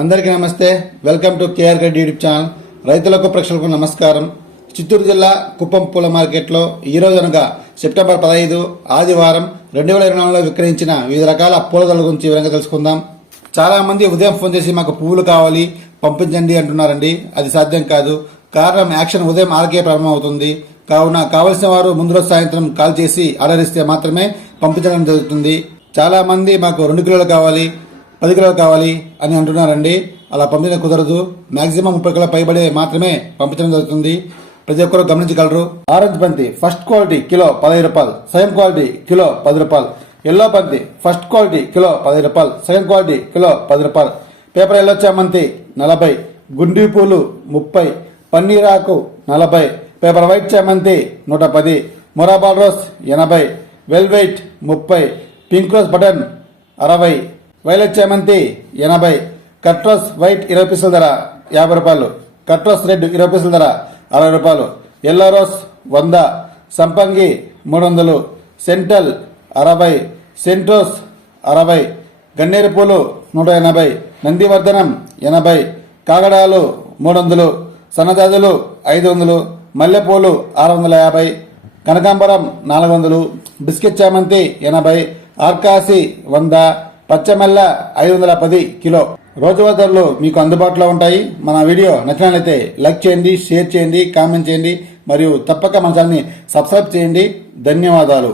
అందరికీ నమస్తే. Welcome to KR గడ్ యూట్యూబ్ ఛానల్ రైతులకు ప్రేక్షకులకు నమస్కారం. చిత్తూరు జిల్లా కుప్పం పూల మార్కెట్లో ఈ రోజు అనగా సెప్టెంబర్ పదహైదు ఆదివారం రెండు వేల ఇరవై నాలుగులో విక్రయించిన వివిధ రకాల పూల ధరల గురించి వివరంగా తెలుసుకుందాం. చాలామంది ఉదయం ఫోన్ చేసి మాకు పువ్వులు కావాలి పంపించండి అంటున్నారండి. అది సాధ్యం కాదు. కారణం యాక్షన్ ఉదయం ఆరకే ప్రారంభమవుతుంది. కావున కావలసిన వారు ముందు రోజు సాయంత్రం కాల్ చేసి ఆర్డర్ ఇస్తే మాత్రమే పంపించడం జరుగుతుంది. చాలామంది మాకు రెండు కిలోలు కావాలి పది కిలోలు కావాలి అని అంటున్నారండి. అలా పంపించడం కుదరదు. మాక్సిమం ముప్పై కిలో పైబడి మాత్రమే పంపించడం జరుగుతుంది. ప్రతి ఒక్కరు గమనించగలరు. ఆరెంజ్ బంతి ఫస్ట్ క్వాలిటీ కిలో పదహైదు రూపాయలు. సెకండ్ క్వాలిటీ కిలో పది రూపాయలు. ఎల్లో బంతి ఫస్ట్ క్వాలిటీ కిలో పదహైదు రూపాయలు. సెకండ్ క్వాలిటీ కిలో పది రూపాయలు. పేపర్ ఎల్లో చామంతి నలభై. గుండి పూలు ముప్పై. పన్నీరాకు నలభై. పేపర్ వైట్ చామంతి నూట పది. మొరాబాల్ రోస్ ఎనభై. వెల్వెయిట్ ముప్పై. పింక్ రోజ్ బటన్ అరవై. వైలెట్ చామంతి ఎనభై. కట్రోస్ వైట్ ఇరవై పీసుల ధర యాభై రూపాయలు. కట్రోస్ రెడ్ ఇరవై పీసుల ధర అరవై రూపాయలు. ఎల్లో రోస్ వంద. సంపంగి మూడు వందలు సెంటల్ అరవై. సెంటోస్ అరవై. గన్నేరు పూలు నూట ఎనభై. నందివర్ధనం ఎనభై. కాగడాలు మూడు వందలు సన్నజాజులు ఐదు వందలు మల్లెపూలు ఆరు వందల యాభై. కనకాంబరం నాలుగు వందలు బిస్కెట్ చామంతి ఎనభై. ఆర్కాసి వంద. పచ్చమల్ల ఐదు వందల పది కిలో. రోజువారీ ధరలు మీకు అందుబాటులో ఉంటాయి. మన వీడియో నచ్చినట్లయితే లైక్ చేయండి షేర్ చేయండి కామెంట్ చేయండి మరియు తప్పక మన ఛానల్ని సబ్స్క్రైబ్ చేయండి. ధన్యవాదాలు.